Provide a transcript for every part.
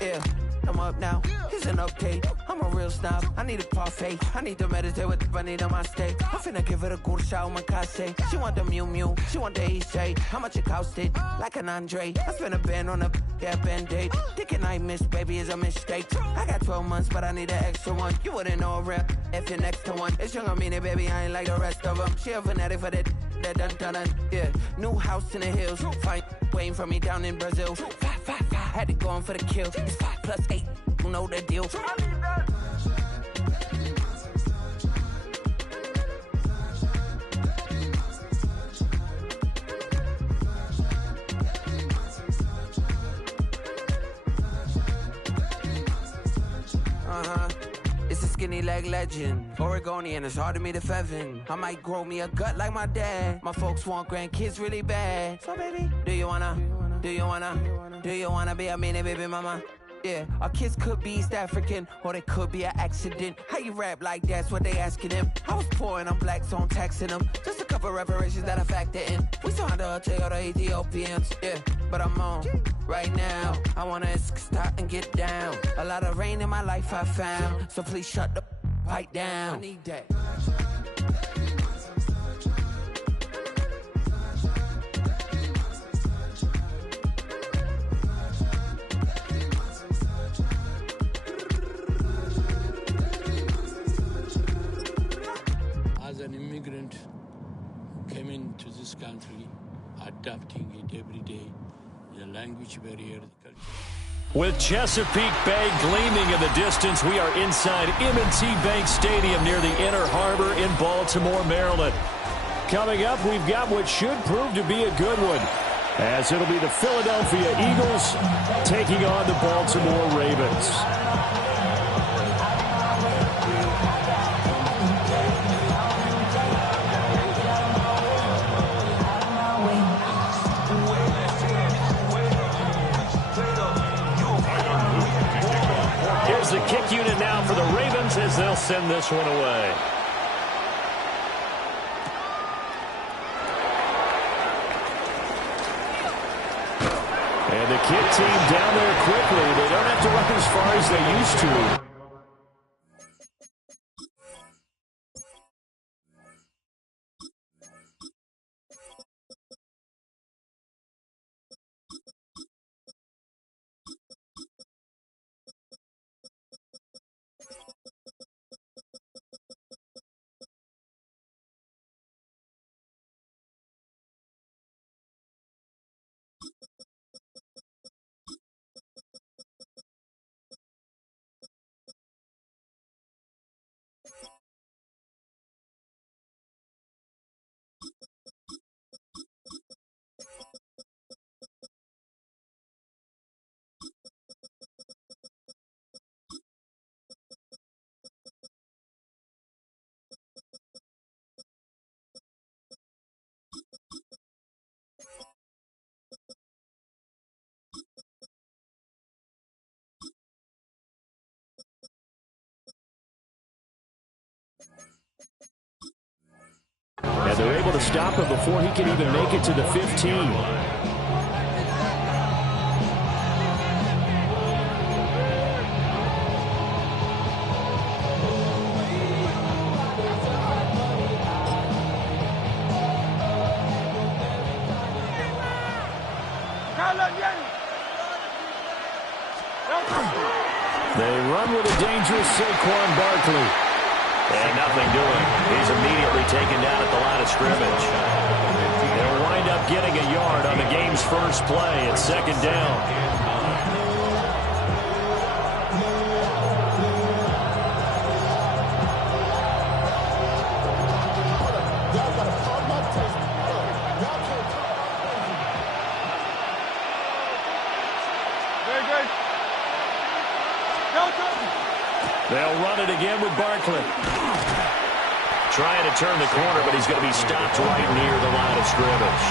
Yeah, I'm up now. Here's an update. I'm a real snob. I need a parfait. I need to meditate with the bunny on my stay. I'm finna give it a good shot, my case. She want the Mew Mew. She want the EJ. How much it costed? Like an Andre. I spent a band on a band-aid. Thinking I missed, baby, is a mistake. I got 12 months, but I need an extra one. You wouldn't know a rap if you're next to one. It's young, I mean it, baby. I ain't like the rest of them. She a fanatic for that dun. Yeah, new house in the hills. Fine, waiting for me down in Brazil. 5, had it going for the kill. It's 5 plus 8. You know the deal. It's a skinny leg legend. Oregonian, it's hard to meet a Fevin. I might grow me a gut like my dad. My folks want grandkids really bad. So baby, do you wanna be a mini baby mama? Yeah, our kids could be East African, or they could be an accident. How you rap like that's what they asking him. I was poor and I'm black, so I'm taxing them. Just a couple reparations that I factor in. We saw the Toyota Ethiopians, yeah, but I'm on right now. I wanna stop and get down. A lot of rain in my life I found, so please shut the pipe down. I need that. An immigrant who came into this country, adapting it every day, the language barrier, the culture. With Chesapeake Bay gleaming in the distance, we are inside M&T Bank Stadium near the Inner Harbor in Baltimore, Maryland. Coming up, we've got what should prove to be a good one, as it'll be the Philadelphia Eagles taking on the Baltimore Ravens. The kick unit now for the Ravens as they'll send this one away. And the kick team down there quickly. They don't have to run as far as they used to. And they're able to stop him before he can even make it to the 15. They run with a dangerous Saquon Barkley. And nothing doing. He's immediately taken down at the line of scrimmage. They'll wind up getting a yard on the game's first play. It's second down. They'll run it again with Barkley. Trying to turn the corner, but he's going to be stopped right near the line of scrimmage.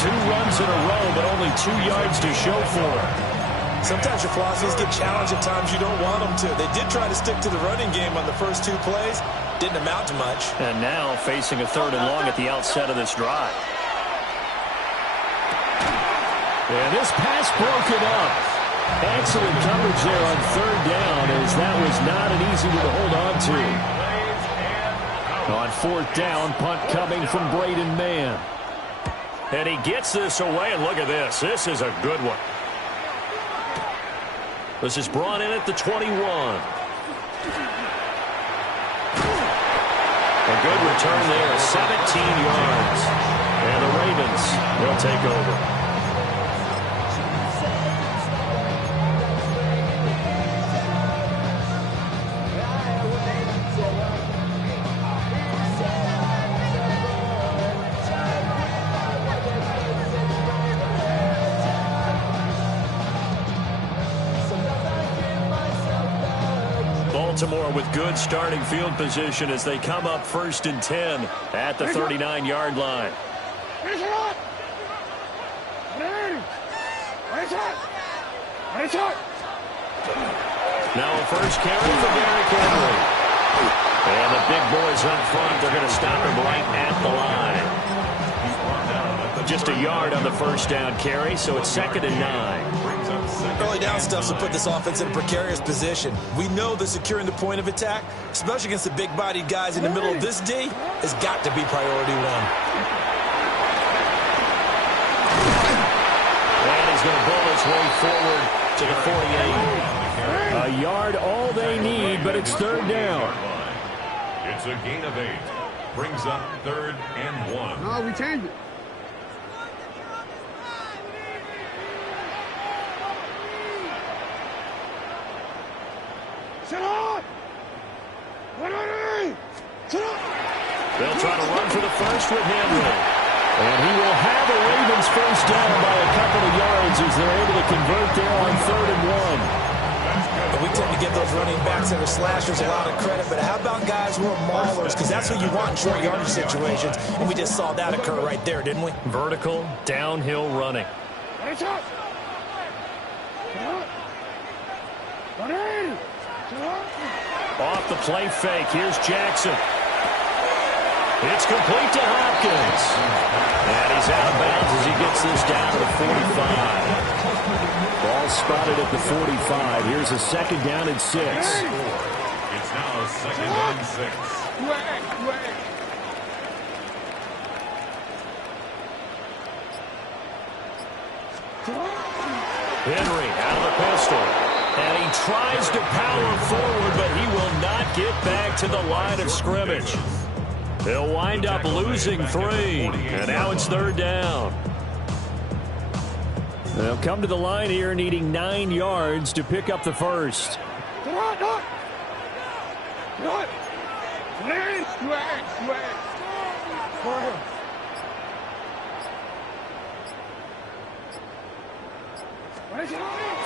2 runs in a row, but only 2 yards to show for it. Sometimes your philosophies get challenged at times you don't want them to. They did try to stick to the running game on the first 2 plays. Didn't amount to much. And now facing a 3rd and long at the outset of this drive. And this pass broken up. Excellent coverage there on third down, as that was not an easy one to hold on to. On fourth down, punt coming from Braden Mann. And he gets this away, and look at this. This is a good one. This is brought in at the 21. A good return there, 17 yards. And the Ravens will take over. Baltimore with good starting field position as they come up 1st and 10 at the 39-yard line. Now a first carry for Derrick Henry. And the big boys up front, they're going to stop him right at the line. Just a yard on the first down carry, so it's 2nd and 9. Early down stuff will put this offense in a precarious position. We know that securing the point of attack, especially against the big-bodied guys in the middle of this D, has got to be priority one. And he's going to bull his way forward to the 48. A yard all they need, but it's 3rd down. It's a gain of 8. Brings up 3rd and 1. No, we changed it. They'll try to run for the first with Henry. And he will have a Ravens first down by a couple of yards as they're able to convert there on 3rd and 1. We tend to give those running backs that are slashers a lot of credit, but how about guys who are maulers? Because that's what you want in short yardage situations, and we just saw that occur right there, didn't we? Vertical, downhill running. Off the play fake, here's Jackson. It's complete to Hopkins. And he's out of bounds as he gets this down to the 45. Ball spotted at the 45. Here's a 2nd down and 6. It's now 2nd and 6. Henry out of the pistol. And he tries to power forward, but he will not get back to the line of scrimmage. They'll wind up losing 3. And now it's 3rd down. They'll come to the line here needing 9 yards to pick up the first.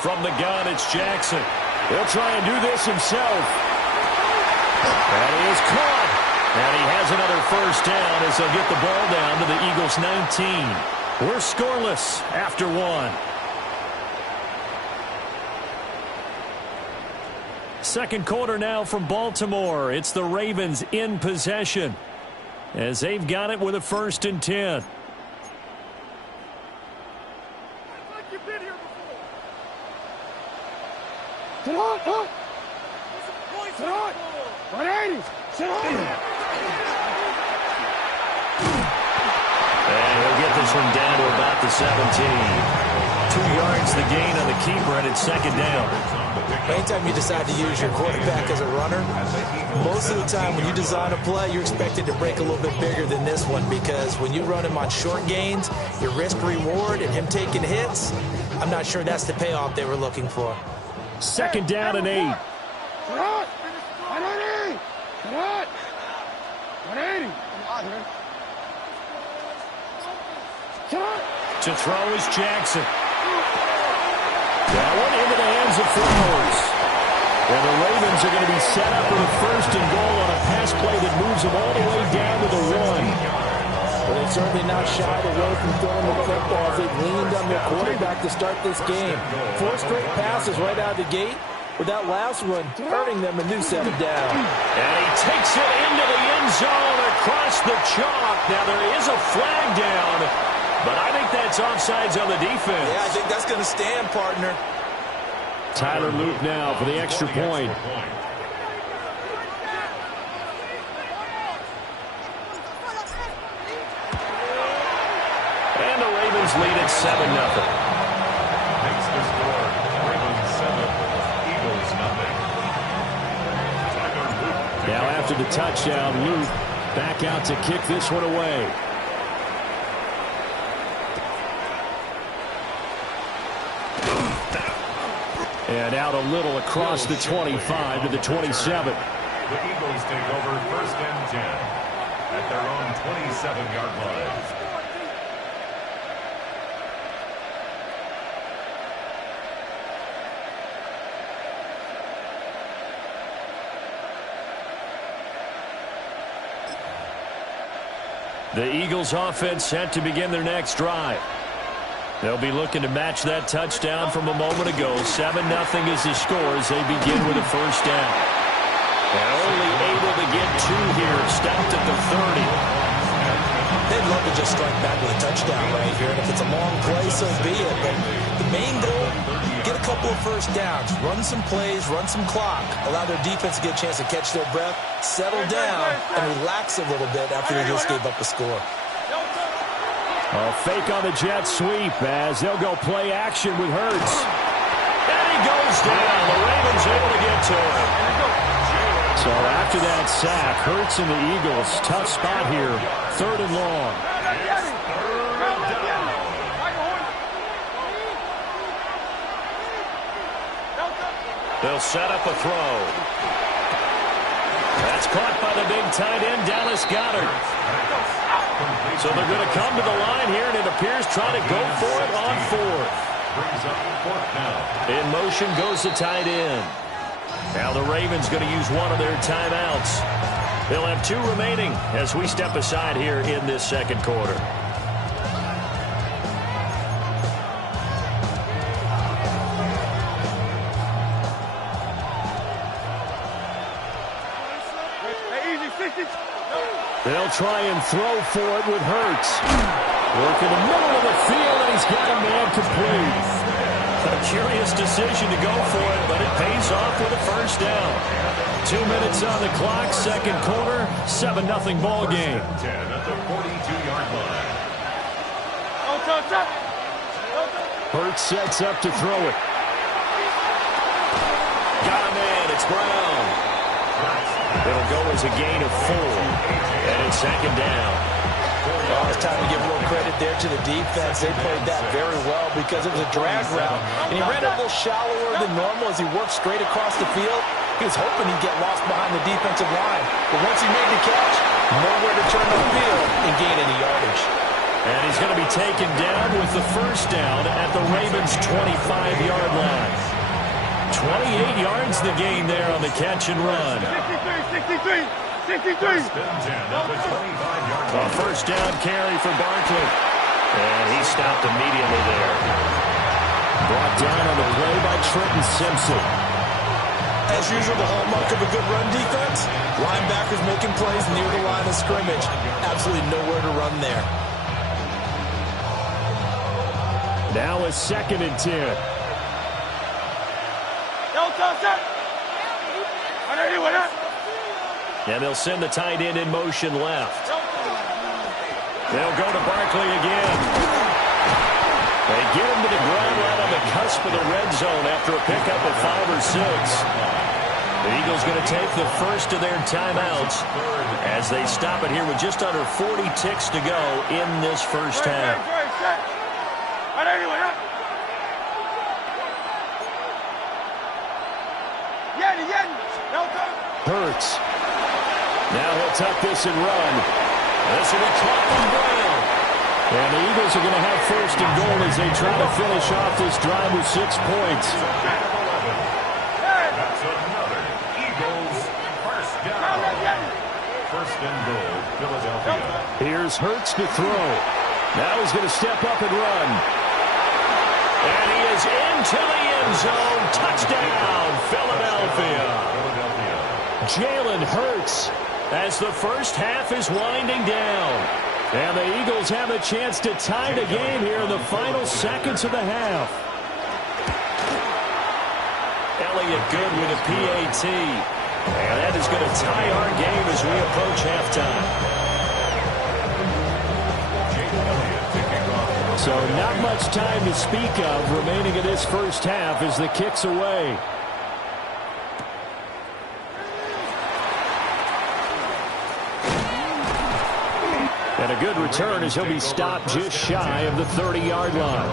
From the gun, it's Jackson. He'll try and do this himself. And he is caught. And he has another first down as they'll get the ball down to the Eagles' 19. We're scoreless after 1. Second quarter now from Baltimore. It's the Ravens in possession as they've got it with a 1st and 10. And he'll get this one down to about the 17. 2 yards the gain on the keeper, and it's 2nd down. Anytime you decide to use your quarterback as a runner, most of the time when you design a play, you're expected to break a little bit bigger than this one, because when you run him on short gains, your risk-reward and him taking hits, I'm not sure that's the payoff they were looking for. 2nd down and 8. To throw is Jackson. That one into the hands of Flowers. And the Ravens are going to be set up with a 1st and goal on a pass play that moves them all the way down to the 1. Well, they've certainly not shied away from throwing the football. They've leaned on their quarterback to start this game. 4 straight passes right out of the gate, with that last one earning them a new set of down. And he takes it into the end zone across the chalk. Now there is a flag down, but I think that's offsides on the defense. Yeah, I think that's going to stand, partner. Tyler Luke now for the extra point. And the Ravens lead at 7-0. Makes the score Ravens 7, Eagles nothing. Tyler Luke. Now after the touchdown, Luke back out to kick this one away. And out a little across the 25 to the 27. The Eagles take over 1st and 10 at their own 27-yard line. The Eagles offense set to begin their next drive. They'll be looking to match that touchdown from a moment ago. 7-0 is the score as they begin with a first down. And only able to get 2 here, stopped at the 30. They'd love to just strike back with a touchdown right here. And if it's a long play, so be it. But the main goal, get a couple of first downs. Run some plays, run some clock. Allow their defense to get a chance to catch their breath, settle down, and relax a little bit after they just gave up a score. A fake on the jet sweep as they'll go play action with Hurts. And he goes down. The Ravens able to get to him. So after that sack, Hurts and the Eagles, tough spot here. 3rd and long. They'll set up a throw. That's caught by the big tight end, Dallas Goedert. So they're going to come to the line here, and it appears trying to go for it on 4th. In motion goes the tight end. Now the Ravens going to use one of their timeouts. They'll have 2 remaining as we step aside here in this second quarter. They'll try and throw for it with Hurts. Work in the middle of the field, and he's got a man complete. A curious decision to go for it, but it pays off with a first down. 2 minutes on the clock, second quarter, 7-0 ball game. 10 at the 42-yard line. Hurts sets up to throw it. Got a man, it's Brown. It'll go as a gain of 4, and it's second down. Well, it's time to give a little credit there to the defense. They played that very well because it was a drag route, and he ran a little shallower than normal as he worked straight across the field. He was hoping he'd get lost behind the defensive line, but once he made the catch, nowhere to turn the field and gain any yardage. And he's going to be taken down with the first down at the Ravens' 25-yard line. 28 yards the gain there on the catch and run. 63. A first down carry for Barkley. And he stopped immediately there. Brought down on the play by Trenton Simpson. As usual, the hallmark of a good run defense, linebackers making plays near the line of scrimmage. Absolutely nowhere to run there. Now a 2nd and 10. And they'll send the tight end in motion left. They'll go to Barkley again. They get him to the ground right on the cusp of the red zone after a pickup of 5 or 6. The Eagles going to take the first of their timeouts as they stop it here with just under 40 ticks to go in this first half. Hurts. Now he'll tuck this and run. This will be caught from Brown. And the Eagles are going to have 1st and goal as they try to finish off this drive with 6 points. That's another Eagles first down. 1st and goal, Philadelphia. Here's Hurts to throw. Now he's going to step up and run. And he is into the end zone. Touchdown, Philadelphia. Jalen Hurts as the first half is winding down. And the Eagles have a chance to tie the game here in the final seconds of the half. Elliott good with a PAT. And that is going to tie our game as we approach halftime. So not much time to speak of remaining in this first half as the kick's away. And a good return as he'll be stopped just shy of the 30-yard line.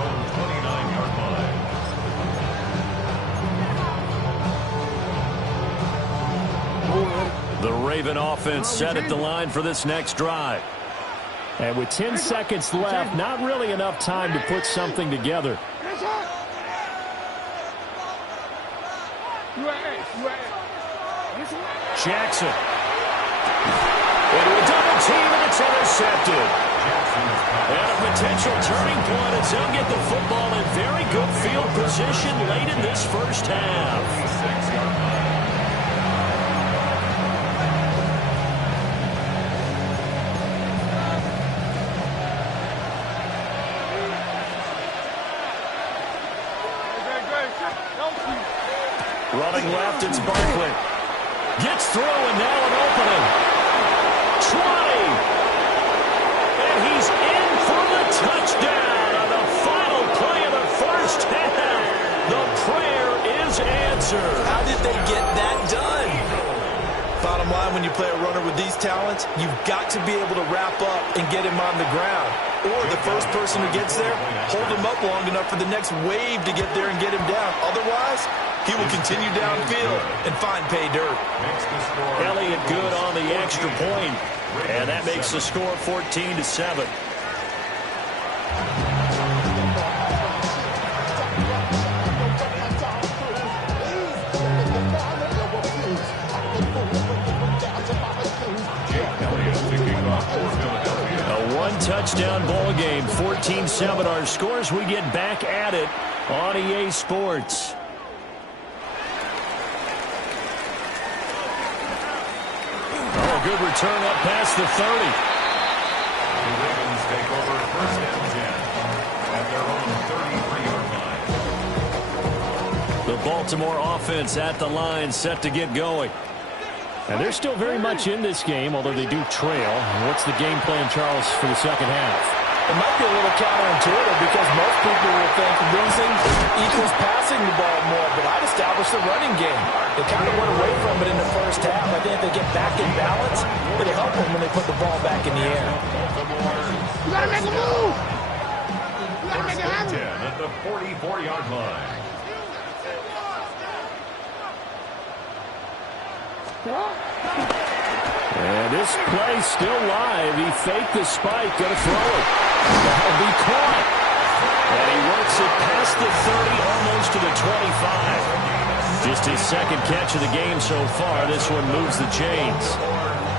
The Raven offense set at the line for this next drive. And with 10 seconds left, not really enough time to put something together. Jackson. Into a double team, and it's intercepted. And a potential turning point as they'll get the football in very good field position late in this first half. Running left, it's Barkley. Gets through, and now an opening. 20. And he's in for the touchdown on the final play of the first half. The prayer is answered. How did they get that done? Bottom line, when you play a runner with these talents, you've got to be able to wrap up and get him on the ground. Or the first person who gets there, hold him up long enough for the next wave to get there and get him down. Otherwise, he will continue downfield and find pay dirt. Elliott good on the extra point, and that makes the score 14-7. A one-touchdown ball game, 14-7. Our scores, we get back at it on EA Sports. Good return up past the 30. The Ravens take over first and 10 at their own 33-yard line. The Baltimore offense at the line, set to get going. And they're still very much in this game, although they do trail. What's the game plan, Charles, for the second half? It might be a little counterintuitive because most people will think losing equals passing the ball more, but I'd establish the running game. They kind of went away from it in the first half. I think if they get back in balance, it'll help them when they put the ball back in the air. You got to make a move. You got to make it happen. 10 at the 44-yard line. And this play still live. He faked the spike, going to throw it. That'll be caught. And he works it past the 30, almost to the 25. Just his second catch of the game so far. This one moves the chains.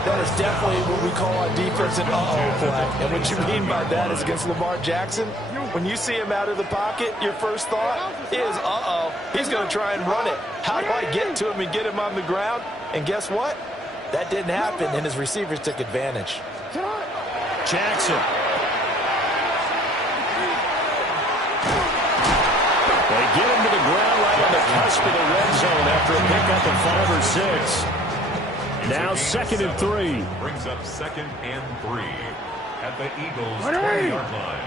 That is definitely what we call on defense an uh-oh play. And what you mean by that is against Lamar Jackson, when you see him out of the pocket, your first thought is, uh-oh, he's going to try and run it. How do I get to him and get him on the ground? And guess what? That didn't happen, and his receivers took advantage. Jackson. They get him to the ground right on the cusp of the red zone after a pickup of 5 or 6. Now 2nd and 3. Brings up 2nd and 3 at the Eagles' 20-yard line.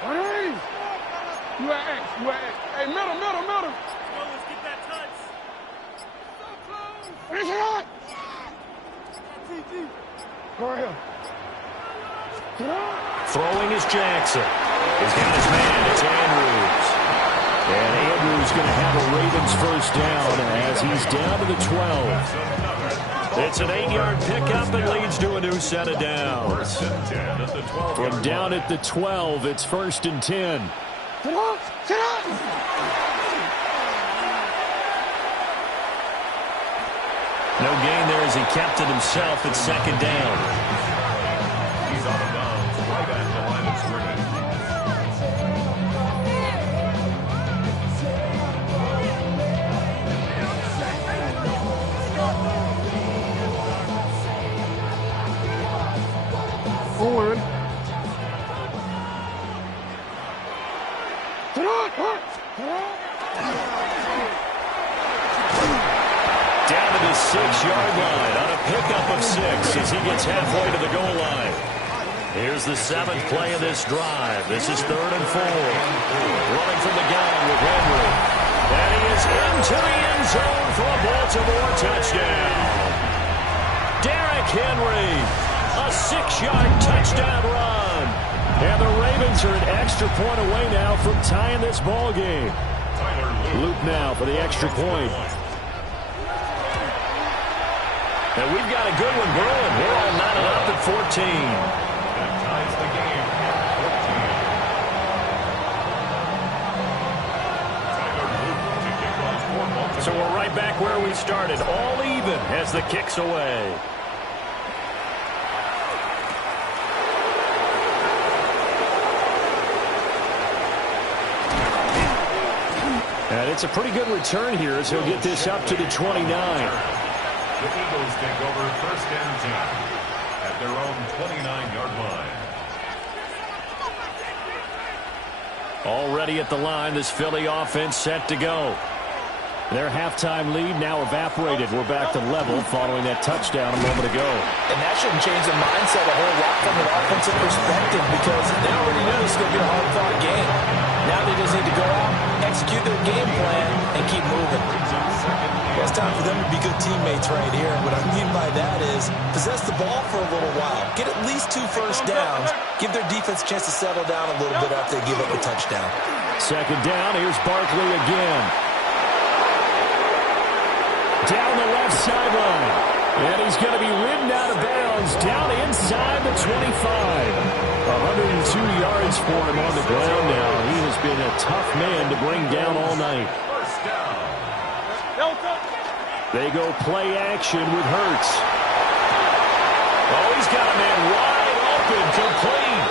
Hey, middle. Let's get that touch. Finish it up. Go ahead. Throwing is Jackson. He's got his man. It's Andrews. And Andrews going to have a Ravens first down as he's down to the 12. It's an 8-yard pickup and leads to a new set of downs. From down at the 12, it's 1st and 10. Sit up. No gain there as he kept it himself at 2nd down. He's out of bounds right at the line of scrimmage. Coolin. Down to the 6-yard line on a pickup of 6 as he gets halfway to the goal line. Here's the 7th play of this drive. This is 3rd and 4. Running from the gun with Henry. And he is into the end zone for a Baltimore touchdown. Derrick Henry, a 6-yard touchdown run. And the Ravens are an extra point away now from tying this ball game. Luke now for the extra point. And we've got a good one brewing. We're all knotted up at 14. That ties the game at 14. So we're right back where we started, all even as the kick's away. And it's a pretty good return here as he'll get this up to the 29. The Eagles take over 1st and 10 at their own 29-yard line. Already at the line, this Philly offense set to go. Their halftime lead now evaporated. We're back to level following that touchdown a moment ago. And that shouldn't change the mindset a whole lot from an offensive perspective because they already knew this was going to be a hard-fought game. Now they just need to go out, execute their game plan, and keep moving. Well, it's time for them to be good teammates right here. And what I mean by that is possess the ball for a little while. Get at least 2 first downs. Give their defense a chance to settle down a little bit after they give up a touchdown. 2nd down. Here's Barkley again. Down the left sideline. And he's going to be ridden out of bounds down inside the 25. 102 yards for him on the ground now. He has been a tough man to bring down all night. They go play action with Hurts. Oh, he's got a man wide open, complete.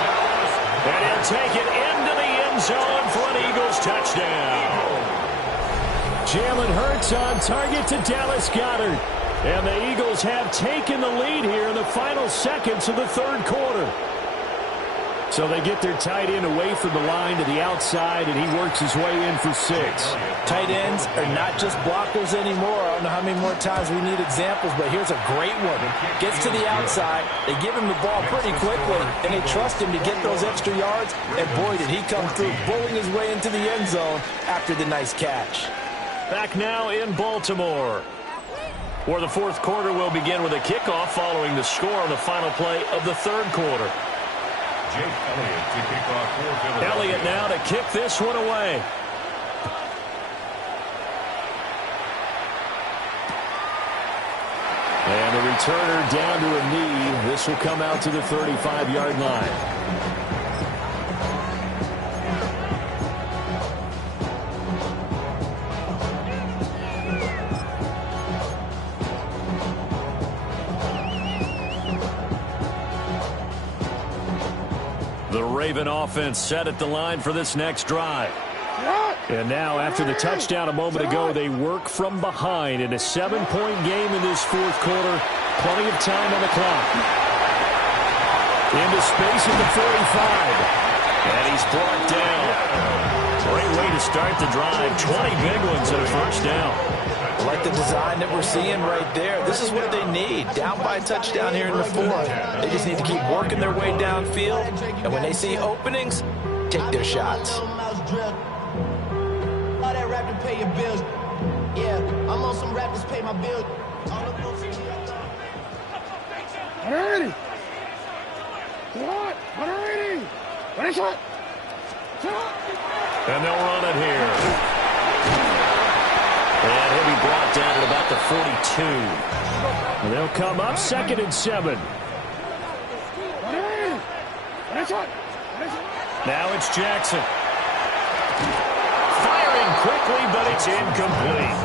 And he'll take it into the end zone for an Eagles touchdown. Jalen Hurts on target to Dallas Goedert. And the Eagles have taken the lead here in the final seconds of the 3rd quarter. So they get their tight end away from the line to the outside, and he works his way in for 6. Tight ends are not just blockers anymore. I don't know how many more times we need examples, but here's a great one. Gets to the outside, they give him the ball pretty quickly, and they trust him to get those extra yards, and boy, did he come through, bulling his way into the end zone after the nice catch. Back now in Baltimore, where the 4th quarter will begin with a kickoff following the score on the final play of the 3rd quarter. Jake Elliott to kick off for Philadelphia. Elliott now to kick this one away. And the returner down to a knee. This will come out to the 35-yard line. The Raven offense set at the line for this next drive. And now, after the touchdown a moment ago, they work from behind in a 7-point game in this 4th quarter. Plenty of time on the clock. Into space at the 45. And he's brought down. Great way to start the drive. 20 big ones and a 1st down. I like the design that we're seeing right there. This is what they need. Down by a touchdown here in the 4th. They just need to keep working their way downfield. And when they see openings, take their shots. All that rap to pay your bills. Yeah, I'm on some rappers pay my bills. Ready? What? Ready? Ready, shot. And they'll run it here. And he'll be brought down at about the 42. And they'll come up 2nd and 7. Now it's Jackson. Firing quickly, but it's incomplete.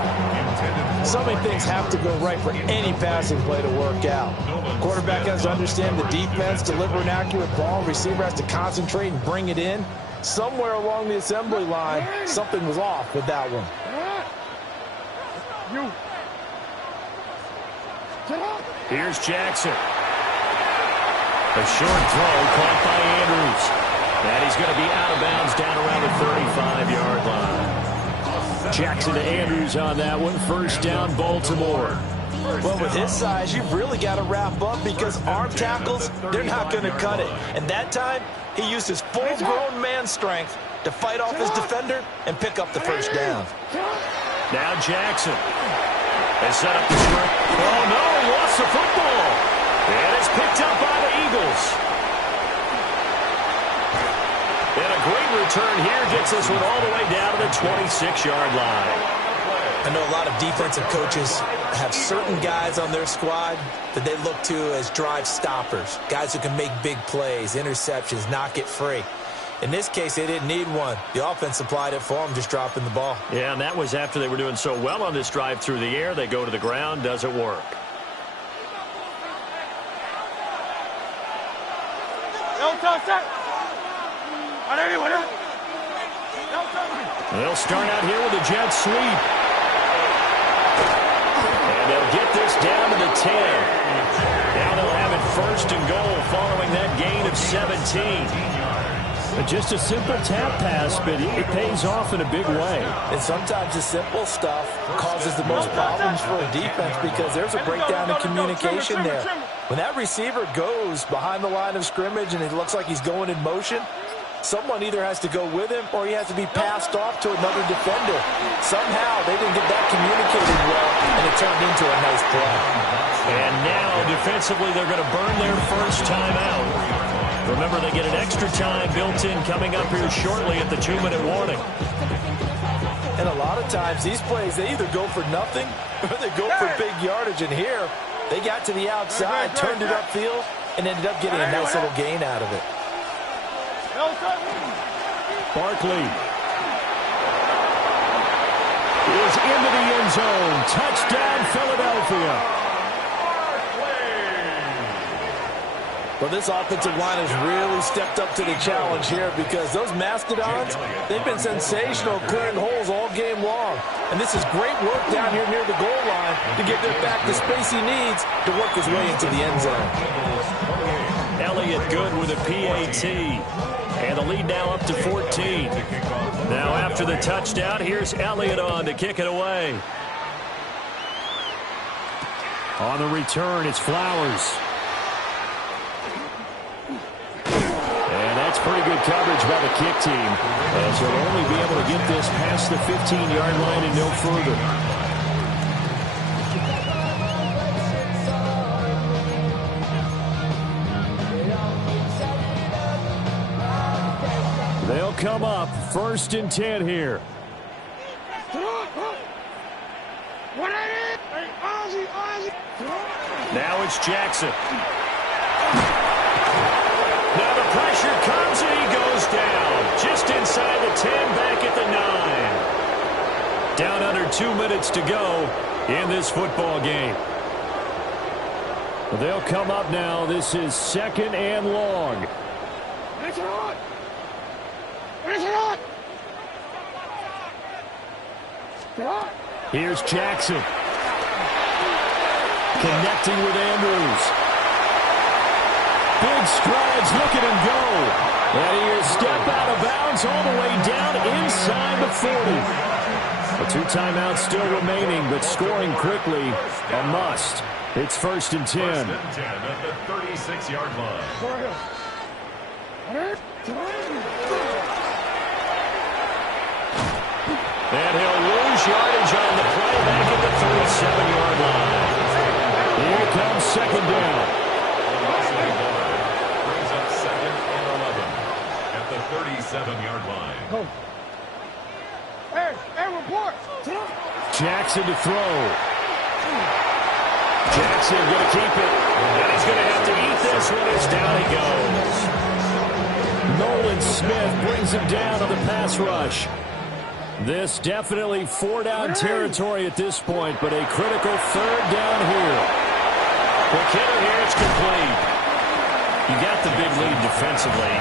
So many things have to go right for any passing play to work out. Quarterback has to understand the defense, deliver an accurate ball. Receiver has to concentrate and bring it in. Somewhere along the assembly line, something was off with that one. Here's Jackson. A short throw caught by Andrews. And he's going to be out of bounds down around the 35-yard line. Jackson to Andrews on that one. First down, Baltimore. Well, with his size, you've really got to wrap up because arm tackles, they're not going to cut it. And that time, he used his full-grown man strength to fight off his defender and pick up the first down. Now Jackson. They set up the script. Oh, no, he lost the football. And it's picked up by the Eagles. And a great return here gets this one all the way down to the 26-yard line. I know a lot of defensive coaches have certain guys on their squad that they look to as drive stoppers, guys who can make big plays, interceptions, knock it free. In this case, they didn't need one. The offense supplied it for them, just dropping the ball. Yeah, and that was after they were doing so well on this drive through the air. They go to the ground, doesn't work. They'll start out here with a jet sweep. And they'll get this down to the 10. Now they'll have it first and goal following that gain of 17. Just a simple tap pass, but it pays off in a big way. And sometimes the simple stuff causes the most problems for a defense because there's a breakdown in communication there. When that receiver goes behind the line of scrimmage and it looks like he's going in motion, someone either has to go with him or he has to be passed off to another defender. Somehow they didn't get that communicated well, and it turned into a nice play. And now defensively they're going to burn their first timeout. Remember, they get an extra time built in coming up here shortly at the 2-minute warning. And a lot of times these plays, they either go for nothing or they go for big yardage. And here, they got to the outside, turned it upfield, and ended up getting a nice little gain out of it. Barkley is into the end zone. Touchdown, Philadelphia. Well, this offensive line has really stepped up to the challenge here because those Mastodons, they've been sensational clearing holes all game long. And this is great work down here near the goal line to give their back the space he needs to work his way into the end zone. Elliott good with a PAT. And the lead now up to 14. Now after the touchdown, here's Elliott on to kick it away. On the return, it's Flowers. That's pretty good coverage by the kick team. As they'll only be able to get this past the 15-yard line and no further. They'll come up first and 10 here. Now it's Jackson. Now the pressure comes and he goes down. Just inside the 10, back at the 9. Down under 2 minutes to go in this football game. They'll come up now. This is 2nd and long. Here's Jackson. Connecting with Andrews. Big strides, look at him go. And he is step out of bounds all the way down inside the 40. 2 timeouts still remaining, but scoring quickly, a must. It's 1st and 10. 1st and 10 at the 36-yard line. And he'll lose yardage on the play back at the 37-yard line. Here comes 2nd down. Brings up 2nd and 11 at the 37-yard line. Hey, report. Jackson to throw. Jackson going to keep it. And he's going to have to eat this one as down he goes. Nolan Smith brings him down on the pass rush. This definitely 4-down territory at this point, but a critical 3rd down here. The kicker here, it's complete. You got the big lead defensively.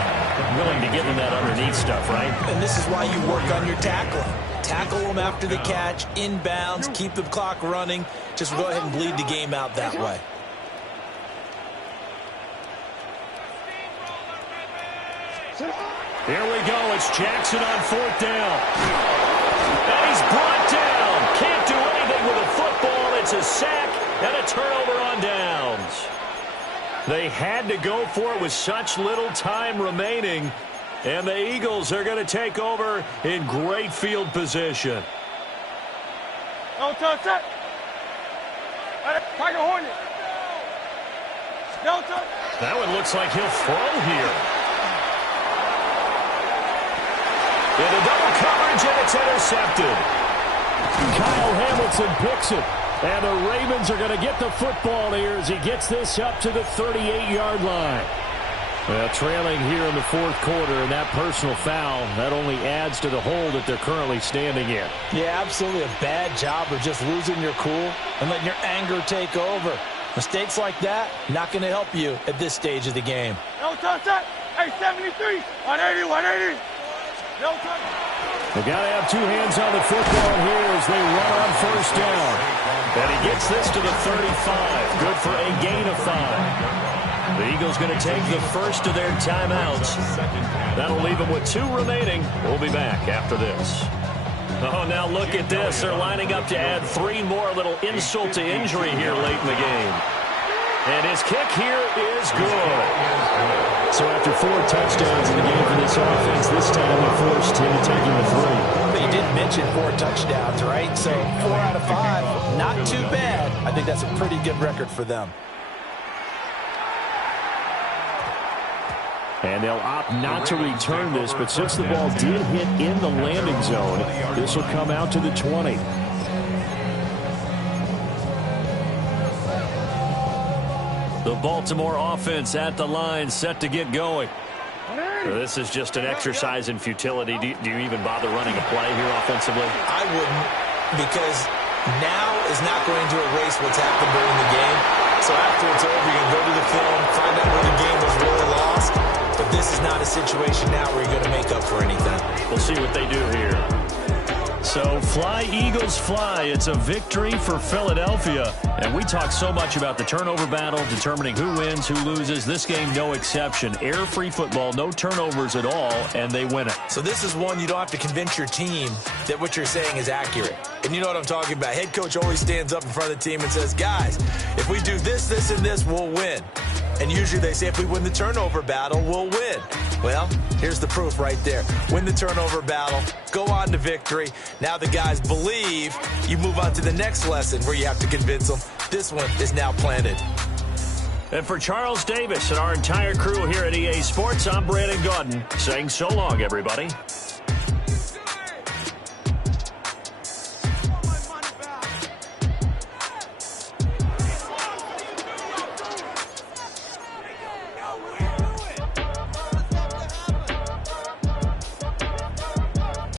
Willing to give them that underneath stuff, right? And this is why you work on your tackling. Tackle them after the catch, inbounds, keep the clock running. Just go ahead and bleed the game out that way. Here we go. It's Jackson on 4th down. And he's brought down. Can't do anything with a football. It's a sack and a turnover on downs. They had to go for it with such little time remaining. And the Eagles are going to take over in great field position. No touch it. Tiger Hornet. No touch. That one looks like he'll throw here. Into double coverage, and it's intercepted. Kyle Hamilton picks it. And the Ravens are going to get the football here as he gets this up to the 38-yard line. Well, trailing here in the fourth quarter, and that personal foul, that only adds to the hole that they're currently standing in. Yeah, absolutely a bad job of just losing your cool and letting your anger take over. Mistakes like that, not going to help you at this stage of the game. No touch it. Hey, 73. 180, 180. No touch. They got to have two hands on the football here as they run on first down. And he gets this to the 35. Good for a gain of 5. The Eagles going to take the first of their timeouts. That'll leave them with 2 remaining. We'll be back after this. Oh, now look at this. They're lining up to add 3 more. A little insult to injury here late in the game. And his kick here is good. So after 4 touchdowns in the game for this offense, this time they forced him to take him to 3. But you did mention 4 touchdowns, right? So 4 out of 5, not too bad. I think that's a pretty good record for them. And they'll opt not to return this, but since the ball did hit in the landing zone, this will come out to the 20. The Baltimore offense at the line, set to get going. This is just an exercise in futility. Do you even bother running a play here offensively? I wouldn't, because now is not going to erase what's happened during the game. So after it's over, you can go to the film, find out where the game was really lost. But this is not a situation now where you're going to make up for anything. We'll see what they do here. So fly, Eagles, fly. It's a victory for Philadelphia. And we talk so much about the turnover battle, determining who wins, who loses. This game, no exception. Air-free football, no turnovers at all, and they win it. So this is one you don't have to convince your team that what you're saying is accurate. And you know what I'm talking about. Head coach always stands up in front of the team and says, guys, if we do this, this, and this, we'll win. And usually they say if we win the turnover battle, we'll win. Well, here's the proof right there. Win the turnover battle, go on to victory. Now the guys believe. You move on to the next lesson where you have to convince them. This one is now planted. And for Charles Davis and our entire crew here at EA Sports, I'm Brandon Gaudin saying so long, everybody.